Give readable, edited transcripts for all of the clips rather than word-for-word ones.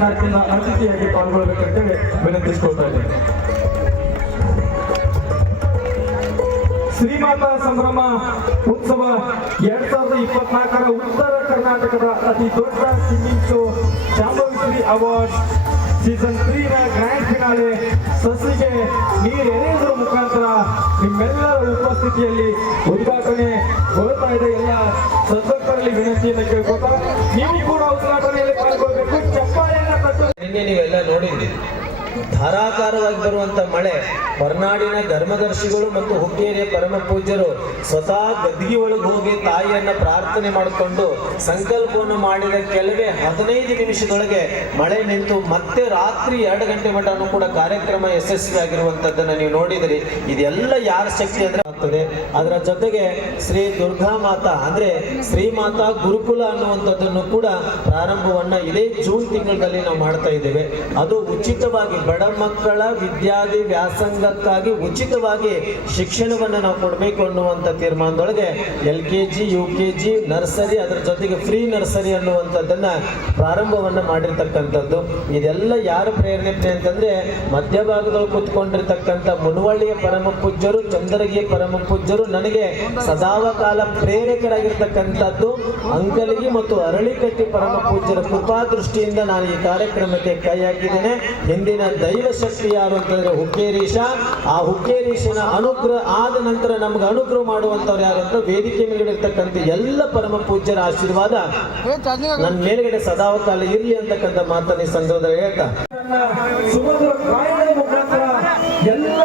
ಕಾರ್ಯಕ್ರಮದ ಅತಿಥಿಯಾಗಿ ಪಾಲ್ಗೊಳ್ಳಬೇಕಂತೇಳಿ ವಿನಂತಿಸಿಕೊಳ್ತಾ ಇದ್ದೇನೆ. ಶ್ರೀಮಾತಾ ಸಂಭ್ರಮ ಉತ್ಸವ 2024 ಉತ್ತರ ಕರ್ನಾಟಕದ ಅತಿ ದೊಡ್ಡ ಸಿಂಗಿಂಗ್ ಶೋ ಜಾಂಬವಿಶ್ರೀ ಅವಾರ್ಡ್ ಸೀಸನ್ 3 ನ ಗ್ರ್ಯಾಂಡ್ ಫಿನಾಲೆ ಸಸಿಗೆ ನೀರೆರೆಯುವುದರ ಮುಖಾಂತರ ನಿಮ್ಮೆಲ್ಲರ ಉಪಸ್ಥಿತಿಯಲ್ಲಿ ಉದ್ಘಾಟನೆಗೊಳ್ತಾ ಇದೆ. ಎಲ್ಲ ಸದಸ್ಯರಲ್ಲಿ ವಿನಂತಿಯನ್ನು ಕೇಳ್ಕೊತಾ ನೀವು ಕೂಡ ಉದ್ಘಾಟನೆಯಲ್ಲಿ ಪಾಲ್ಗೊಳ್ಬೇಕು. ಚಪ್ಪಾಳೆಯನ್ನ ತಟ್ಟು. ನೀವೆಲ್ಲ ನೋಡಿದ್ದೀರಿ, ಧಾರಾಕಾರವಾಗಿ ಬರುವಂತ ಮಳೆ ಹೊರನಾಡಿನ ಧರ್ಮದರ್ಶಿಗಳು ಮತ್ತು ಹುಕ್ಕೇರಿಯ ಪರಮ ಪೂಜ್ಯರು ಸ್ವತಃ ಗದ್ದಿಗೆ ಒಳಗೆ ಹೋಗಿ ತಾಯಿಯನ್ನ ಪ್ರಾರ್ಥನೆ ಮಾಡಿಕೊಂಡು ಸಂಕಲ್ಪವನ್ನು ಮಾಡಿದ ಕೆಲವೇ 15 ನಿಮಿಷದೊಳಗೆ ಮಳೆ ನಿಂತು ಮತ್ತೆ ರಾತ್ರಿ 2 ಗಂಟೆ ಮಟನೂ ಕೂಡ ಕಾರ್ಯಕ್ರಮ ಯಶಸ್ವಿ ಆಗಿರುವಂತದ್ದನ್ನ ನೀವು ನೋಡಿದಿರಿ. ಇದೆಲ್ಲ ಯಾರ ಶಕ್ತಿ ಅಂದ್ರೆ ಆಗ್ತದೆ. ಅದರ ಜೊತೆಗೆ ಶ್ರೀ ದುರ್ಗಾ ಮಾತಾ ಅಂದ್ರೆ ಶ್ರೀಮಾತಾ ಗುರುಕುಲ ಅನ್ನುವಂಥದ್ದನ್ನು ಕೂಡ ಪ್ರಾರಂಭವನ್ನ ಇದೇ ಜೂನ್ ತಿಂಗಳಲ್ಲಿ ನಾವು ಮಾಡ್ತಾ ಇದ್ದೇವೆ. ಅದು ಉಚಿತವಾಗಿ ಬಡ ಮಕ್ಕಳ ವಿದ್ಯಾರ್ಥಿ ವ್ಯಾಸಂಗಕ್ಕಾಗಿ ಉಚಿತವಾಗಿ ಶಿಕ್ಷಣವನ್ನು ನಾವು ಕೊಡಬೇಕು ಅನ್ನುವಂಥ ತೀರ್ಮಾನದೊಳಗೆ LKG UKG ನರ್ಸರಿ ಅದರ ಜೊತೆಗೆ ಫ್ರೀ ನರ್ಸರಿ ಅನ್ನುವಂಥದ್ದನ್ನ ಪ್ರಾರಂಭವನ್ನ ಮಾಡಿರ್ತಕ್ಕಂಥದ್ದು. ಇದೆಲ್ಲ ಯಾರ ಪ್ರೇರಣೆ ಅಂತಂದ್ರೆ ಮಧ್ಯಭಾಗದಲ್ಲಿ ಕೂತ್ಕೊಂಡಿರ್ತಕ್ಕಂಥ ಮುನವಳ್ಳಿಯ ಪರಮ ಪೂಜ್ಯರು, ಚಂದರಗಿಯ ಪರಮ ಪೂಜ್ಯರು ನನಗೆ ಸದಾವಕಾಲ ಪ್ರೇರಕರಾಗಿರ್ತಕ್ಕಂಥದ್ದು. ಅಂಕಲಗಿ ಮತ್ತು ಅರಳಿಕಟ್ಟಿ ಪರಮ ಪೂಜ್ಯರ ಕೃಪಾ ದೃಷ್ಟಿಯಿಂದ ನಾನು ಈ ಕಾರ್ಯಕ್ರಮಕ್ಕೆ ಕೈ ಹಾಕಿದ್ದೇನೆ. ಹಿಂದಿನ ದೈವ ಶಕ್ತಿ ಯಾರು ಅಂತಂದ್ರೆ ಹುಕ್ಕೇರೀಶ. ಆ ಹುಕ್ಕೇರೀಶನ ಅನುಗ್ರಹ ಆದ ನಂತರ ನಮ್ಗೆ ಅನುಗ್ರಹ ಮಾಡುವಂತವ್ರು ಯಾರು ಅಂತ ವೇದಿಕೆ ಮೇಲೆ ಇರ್ತಕ್ಕಂಥ ಎಲ್ಲ ಪರಮ ಪೂಜ್ಯರ ಆಶೀರ್ವಾದ ನನ್ನ ಮೇಲ್ಗಡೆ ಸದಾವಕಾಲ ಇರ್ಲಿ ಅಂತಕ್ಕಂಥ ಮಾತನ್ನ ಈ ಸಂದರ್ಭದಲ್ಲಿ ಹೇಳ್ತಾ ಸುಮಧುರ ಗಾಯನದ ಮುಖಾಂತರ ಎಲ್ಲ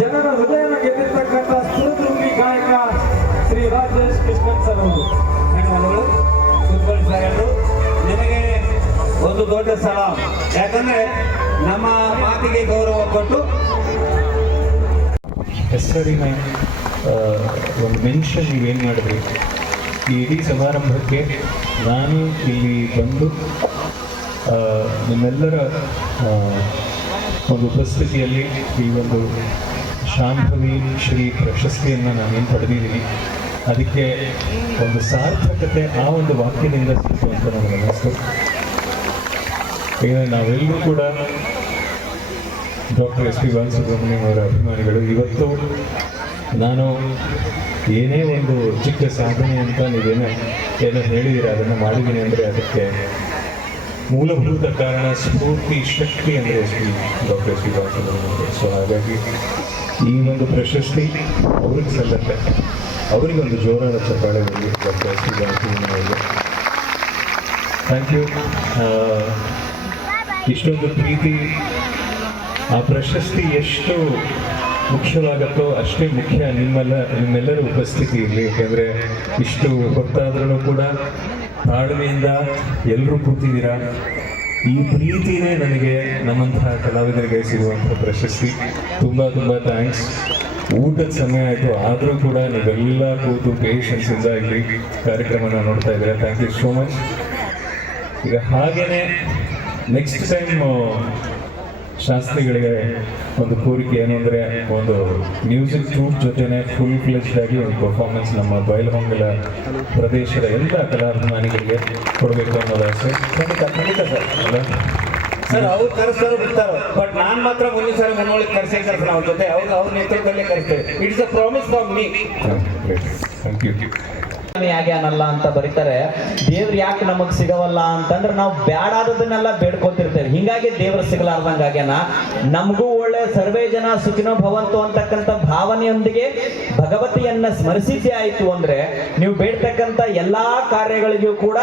ಜನರ ಹೃದಯನ ಗೆದ್ದಿರ್ತಕ್ಕಂಥ ಸುರದುಂಬಿ ಗಾಯಕ ಶ್ರೀ ರಾಜೇಶ್ ಕೃಷ್ಣನ್ ಸರ್ ಅವರು. ಧನ್ಯವಾದಗಳು. ಸುತ್ತಬಳಿಸಿದರು ನಿಮಗೆ ಒಂದು ದೊಡ್ಡ ಸಲಾಂ. ಯಾಕಂದ್ರೆ ನಮ್ಮ ಮಾತಿಗೆ ಗೌರವ ಕೊಟ್ಟು ಹೆಸರಿನ ಒಂದು ಮೆನ್ಷನ್ ನೀವೇನು ಮಾಡಿದ್ರಿ. ಈ ಇಡೀ ಸಮಾರಂಭಕ್ಕೆ ನಾನು ಇಲ್ಲಿ ಬಂದು ನಿಮ್ಮೆಲ್ಲರ ಒಂದು ಉಪಸ್ಥಿತಿಯಲ್ಲಿ ಈ ಒಂದು ಶಾಂಭವಿ ಶ್ರೀ ಪ್ರಶಸ್ತಿಯನ್ನು ನಾನೇನು ಪಡೆದಿದ್ದೀನಿ ಅದಕ್ಕೆ ಒಂದು ಸಾರ್ಥಕತೆ ಆ ಒಂದು ವಾಕ್ಯದಿಂದ ಸಿಕ್ತು ಅಂತ ನನಗೆ ಅನ್ನಿಸ್ತು. ಈಗ ನಾವೆಲ್ಲರೂ ಕೂಡ ಡಾಕ್ಟರ್ SP ಬಾಲಸುಬ್ರಹ್ಮಣ್ಯಂ ಅವರ ಅಭಿಮಾನಿಗಳು. ಇವತ್ತು ನಾನು ಏನೇ ಒಂದು ಚಿಕ್ಕ ಸಾಧನೆ ಅಂತ ನೀವೇನೋ ಹೇಳಿದ್ದೀರ ಅದನ್ನು ಮಾಡಿದ್ದೀನಿ ಅಂದರೆ ಅದಕ್ಕೆ ಮೂಲಭೂತ ಕಾರಣ ಸ್ಫೂರ್ತಿ ಶಕ್ತಿ ಅಂದರೆ ಡಾಕ್ಟರ್ SP ಬಾಲಸುಬ್ರಹ್ಮಣ್ಯಂ ಅವರು. ಸೊ ಹಾಗಾಗಿ ಈ ಒಂದು ಪ್ರಶಸ್ತಿ ಅವ್ರಿಗೆ ಸಲ್ಲತ್ತೆ. ಅವರಿಗೊಂದು ಜೋರಾದ ಚಪ್ಪಾಳೆ ಬರಲಿ ಡಾಕ್ಟರ್ SP ಬಾಲಸುಬ್ರಹ್ಮಣ್ಯಂ ಅವರಿಗೆ. Thank you. ಇಷ್ಟೊಂದು ಪ್ರೀತಿ, ಆ ಪ್ರಶಸ್ತಿ ಎಷ್ಟು ಮುಖ್ಯವಾಗುತ್ತೋ ಅಷ್ಟೇ ಮುಖ್ಯ ನಿಮ್ಮೆಲ್ಲರ ಉಪಸ್ಥಿತಿ ಇರಲಿ. ಯಾಕೆಂದರೆ ಇಷ್ಟು ಹೊತ್ತಾದ್ರೂ ಕೂಡ ತಾಳ್ಮೆಯಿಂದ ಎಲ್ಲರೂ ಕೂತಿದ್ದೀರಾ. ಈ ಪ್ರೀತಿನೇ ನನಗೆ ನಮ್ಮಂತಹ ಕಲಾವಿದರಿಗೆ ಸಿಗುವಂಥ ಪ್ರಶಸ್ತಿ. ತುಂಬ ತುಂಬ ಥ್ಯಾಂಕ್ಸ್. ಊಟದ ಸಮಯ ಆಯಿತು ಆದರೂ ಕೂಡ ನೀವೆಲ್ಲ ಕೂತು ಪೇಷನ್ಸಿಂದ ಇಲ್ಲಿ ಕಾರ್ಯಕ್ರಮನ ನೋಡ್ತಾ ಇದ್ದೀರಾ. Thank you so much. ಈಗ ಹಾಗೇನೆ ನೆಕ್ಸ್ಟ್ ಟೈಮ್ ಶಾಸ್ತ್ರಿಗಳಿಗೆ ಒಂದು ಕೋರಿಕೆ ಏನು ಅಂದರೆ ಒಂದು ಮ್ಯೂಸಿಕ್ ಟೂರ್ ಜೊತೆನೆ ಫುಲ್ ಫ್ಲೆಜ್ಡ್ ಆಗಿ ಒಂದು ಪರ್ಫಾರ್ಮೆನ್ಸ್ ನಮ್ಮ ಬಯಲುಹೊಂಗಲ ಪ್ರದೇಶದ ಎಲ್ಲ ಕಲಾಭಿಮಾನಿಗಳಿಗೆ ಕೊಡಬೇಕು ಅನ್ನೋದು ಆಸೆ. ಖಂಡಿತ ಸರ್. ಅಲ್ಲ ಸರ್, ಅವ್ರು ಕರೆಸ್ತಾರೋ ಬಿಡ್ತಾರೋ, ಬಟ್ ನಾನು ಮಾತ್ರ ಮುಂದಿನ ಸಾರಿ ಮುನ್ನೋಳಿಗೆ ಕರೆಸ್ತಾರೆ ಅವ್ರ ಜೊತೆ ಅವ್ರ ನೇತೃತ್ವದಲ್ಲೇ ಕರೆಸ್ತೇವೆ. It's a promise from me. Thank you. ಆಗ್ಯಾನಲ್ಲ ಅಂತ ಬರೀತಾರೆ. ದೇವ್ರು ಯಾಕೆ ನಮಗ್ ಸಿಗವಲ್ಲ ಅಂತಂದ್ರೆ ನಾವು ಬ್ಯಾಡಾದದನ್ನೆಲ್ಲ ಬೇಡ್ಕೊತಿರ್ತೇವೆ. ಹಿಂಗಾಗಿ ದೇವ್ರು ಸಿಗಲಾರ್ದಂಗ ಆಗ್ಯಾನ. ನಮಗೂ ಒಳ್ಳೆ ಸರ್ವೇ ಜನ ಸುಖಿನೋ ಭವಂತು ಅಂತಕ್ಕಂಥ ಭಾವನೆಯೊಂದಿಗೆ ಭಗವತಿಯನ್ನ ಸ್ಮರಿಸಿದ್ದೇ ಆಯ್ತು ಅಂದ್ರೆ ನೀವು ಬೇಡ್ತಕ್ಕಂಥ ಎಲ್ಲಾ ಕಾರ್ಯಗಳಿಗೂ ಕೂಡ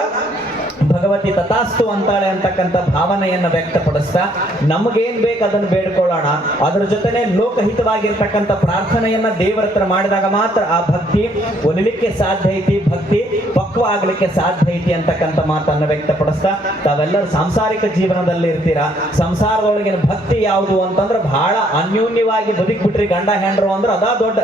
ಭಗವತಿ ತಥಾಸ್ತು ಅಂತಾಳೆ ಅಂತಕ್ಕಂಥ ಭಾವನೆಯನ್ನ ವ್ಯಕ್ತಪಡಿಸ್ತಾ ನಮಗೇನ್ ಬೇಕು ಅದನ್ನು ಬೇಡ್ಕೊಳ್ಳೋಣ. ಅದ್ರ ಜೊತೆನೆ ಲೋಕಹಿತವಾಗಿರ್ತಕ್ಕಂಥ ಪ್ರಾರ್ಥನೆಯನ್ನ ದೇವರ ಹತ್ರ ಮಾಡಿದಾಗ ಮಾತ್ರ ಆ ಭಕ್ತಿ ಒಲಿಲಿಕ್ಕೆ ಸಾಧ್ಯ ಐತಿ, ಭಕ್ತಿ ಪಕ್ವ ಆಗ್ಲಿಕ್ಕೆ ಸಾಧ್ಯ ಐತಿ ಅಂತಕ್ಕಂಥ ಮಾತನ್ನ ವ್ಯಕ್ತಪಡಿಸ್ತಾ ತಾವೆಲ್ಲರೂ ಸಾಂಸಾರಿಕ ಜೀವನದಲ್ಲಿ ಇರ್ತೀರಾ. ಸಂಸಾರದೊಳಗಿನ ಭಕ್ತಿ ಯಾವುದು ಅಂತಂದ್ರೆ ಬಹಳ ಅನ್ಯೋನ್ಯವಾಗಿ ಬದುಕ್ಬಿಟ್ರಿ ಗಂಡ ಹೆಂಡ್ರು ಅಂದ್ರೆ ಅದಾ ದೊಡ್ಡ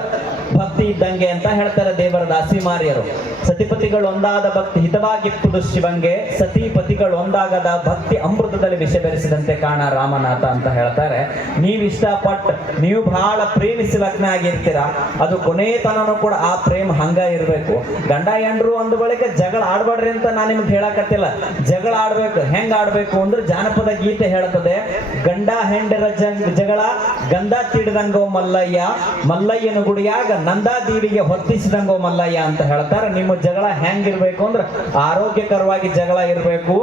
ಭಕ್ತಿ ಇದ್ದಂಗೆ ಅಂತ ಹೇಳ್ತಾರೆ ದೇವರ ದಾಸಿಮಾರಿಯರು. ಸತಿಪತಿಗಳು ಒಂದಾದ ಭಕ್ತಿ ಹಿತವಾಗಿಪ್ಪುದು ಶಿವಂಗೆ, ಸತಿಪತಿಗಳು ಒಂದಾಗದ ಭಕ್ತಿ ಅಮೃತದಲ್ಲಿ ವಿಷ ಬೆರೆಸಿದಂತೆ ಕಾಣ ರಾಮನಾಥ ಅಂತ ಹೇಳ್ತಾರೆ. ನೀವು ಇಷ್ಟಪಟ್ಟು ನೀವು ಬಹಳ ಪ್ರೇಮಿಸಿ ಲಗ್ನ ಆಗಿರ್ತೀರ, ಅದು ಕೊನೆತನೂ ಕೂಡ ಆ ಪ್ರೇಮ ಹಂಗ ಇರ್ಬೇಕು. ಗಂಡ ಹೆಂಡ್ರು ಅಂದ ಬಳಿಕ ಜಗಳ ಆಡ್ಬೇಡ್ರಿ ಅಂತ ನಾನು ನಿಮ್ಗೆ ಹೇಳಕತ್ತಿಲ್ಲ. ಜಗಳ ಆಡ್ಬೇಕು. ಹೆಂಗ್ ಆಡ್ಬೇಕು ಅಂದ್ರೆ ಜಾನಪದ ಗೀತೆ ಹೇಳ್ತದೆ, ಗಂಡ ಹೆಂಡರ ಜಗಳ ಗಂಧ ತೀಡಿದಂಗೋ ಮಲ್ಲಯ್ಯ, ಮಲ್ಲಯ್ಯನ ಗುಡಿಯಾಗ ನಂದಾ ದೀಡಿಗೆ ಹೊತ್ತಿಸಿದಂಗೋ ಮಲ್ಲಯ್ಯ ಅಂತ ಹೇಳ್ತಾರೆ. ನಿಮ್ಮ ಜಗಳ ಹೆಂಗಿರ್ಬೇಕು ಅಂದ್ರೆ ಆರೋಗ್ಯಕರವಾಗಿ ಜಗಳ ಇರಬೇಕು.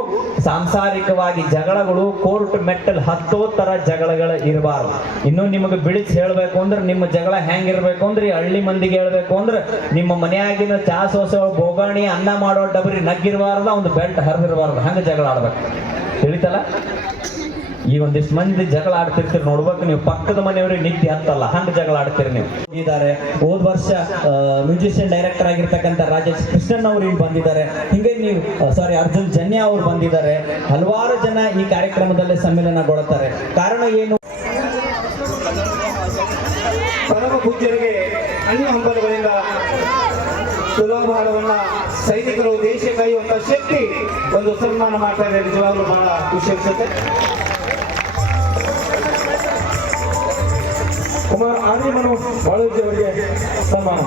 ಸಾಂಸಾರಿಕವಾಗಿ ಜಗಳಗಳು ಕೋರ್ಟ್ ಮೆಟ್ಟಲ್ ಹತ್ತೋ ತರ ಜಗಳಗಳು ಇರಬಾರ್ದು. ಇನ್ನು ನಿಮಗೆ ಬಿಡಿಸಿ ಹೇಳ್ಬೇಕು ಅಂದ್ರೆ ನಿಮ್ಮ ಜಗಳ ಹೆಂಗಿರ್ಬೇಕು ಅಂದ್ರೆ ಹಳ್ಳಿ ಮಂದಿಗೆ ಹೇಳ್ಬೇಕು ಅಂದ್ರೆ ನಿಮ್ಮ ಮನೆಯಾಗಿನ ಚಾ ಸೋಸೋ ಬೋಗಾಣಿ ಅನ್ನ ಮಾಡೋ ಡಬರಿ ನಗ್ಗಿರಬಾರ್ದ, ಒಂದು ಬೆಲ್ಟ್ ಹರಿದಿರಬಾರ್ದು. ಹಂಗ ಜಗಳ ಆಡ್ಬೇಕು. ತಿಳಿತಲ್ಲ? ಈ ಒಂದಿಷ್ಟು ಮಂದಿ ಜಗಳ ಆಡ್ತಿರ್ತೀರಿ ನೋಡ್ಬೇಕು ನೀವು, ಪಕ್ಕದ ಮನೆಯವ್ರಿಗೆ ನಿತ್ಯ ಹತ್ತಲ್ಲ, ಹಂಗ ಜಗಳ ಆಡ್ತೀರಿ ನೀವು. ಇದ್ದಾರೆ ಹೋದ ವರ್ಷ ಮ್ಯೂಸಿಷಿಯನ್ ಡೈರೆಕ್ಟರ್ ಆಗಿರ್ತಕ್ಕಂಥ ರಾಜೇಶ್ ಕೃಷ್ಣನ್ ಅವರು ಇಲ್ಲಿ ಬಂದಿದ್ದಾರೆ. ಹಿಂಗೆ ನೀವು ಅರ್ಜುನ್ ಜನ್ಯ ಅವರು ಬಂದಿದ್ದಾರೆ. ಹಲವಾರು ಜನ ಈ ಕಾರ್ಯಕ್ರಮದಲ್ಲಿ ಸಮ್ಮಿಲನಗೊಳ್ಳುತ್ತಾರೆ. ಕಾರಣ ಏನು? ಪರಮ ಪೂಜ್ಯರಿಗೆ ಅನ್ಯ ಹಂಬಲಗಳಿಂದ ತುಲಾಭಾರವನ್ನ ಸೈನಿಕರು ದೇಶ ಕಾಯುವಂತ ಶಕ್ತಿ ಒಂದು ಸನ್ಮಾನ ಮಾಡ್ತಾ ಇದ್ದಾರೆ. ನಿಜವಾಗ್ಲೂ ಬಹಳ ಖುಷಿ ಅನ್ಸುತ್ತೆ. ಕುಮಾರ್ ಆರ್ಯಮನು ಬಾಳೂಜಿ ಅವರಿಗೆ ಸನ್ಮಾನ.